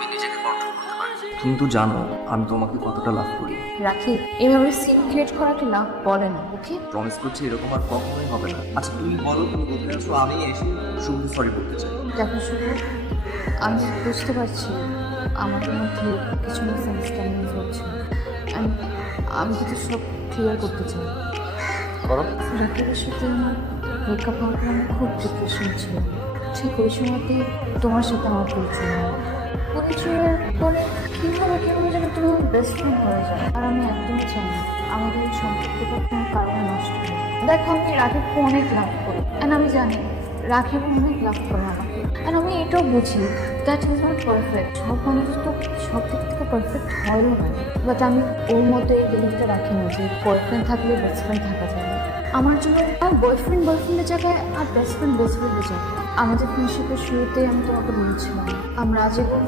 আমি নিজেকে কন্ট্রোল করতে পারি। তুমি তো জানো আমি তোমাকে কতটা লাভ করি। রাখি, এভাবে সিন ক্রিয়েট করাকে না বলে না, ওকে? প্রমিস করছি এরকম আর কখনোই হবে না। আচ্ছা তুমি বলো তুমি কোথায় আছো, আমি এসে শুধু সরি বলতে চাই। দেখো শুধু আমি বুঝতে পারছি আমাদের মধ্যে কিছু মিসআন্ডারস্ট্যান্ডিং হচ্ছে। আমি কিছু সব ক্লিয়ার করতে চাই। করো। রাকিবের সাথে আমার ব্রেকআপ হওয়ার পর আমি খুব ডিপ্রেশন ছিল। ঠিক ওই সময়তে তোমার সাথে আমার পরিচয় হয়। পরিচয়ের পরে কীভাবে যেন তুমি আমার বেস্ট ফ্রেন্ড হয়ে যাও। আর আমি একদমই চাই না আমাদের এই সম্পর্কটা কোনো কারণে নষ্ট হয়। দেখো আমি রাকিবকে অনেক লাভ করি, অ্যান্ড আমি জানি রাকিব অনেক লাভ করে আমাকে। অ্যান্ড আমি এটাও বুঝি দ্যাট ইজ নট পারফেক্ট। সব মানুষ তো সব দিক থেকে পারফেক্ট হয়ও না। বাট আমি ওর মধ্যে এই বিলিভটা রাখি না যে বয়ফ্রেন্ড থাকলে বেস্ট ফ্রেন্ড থাকা যায় না। আমার জন্য আর বয়ফ্রেন্ডের জায়গায় আর বেস্ট ফ্রেন্ডের জায়গায়। আমাদের ফ্রেন্ডশিপের শুরুতেই আমি তোমাকে বলেছিলাম আমরা আজীবন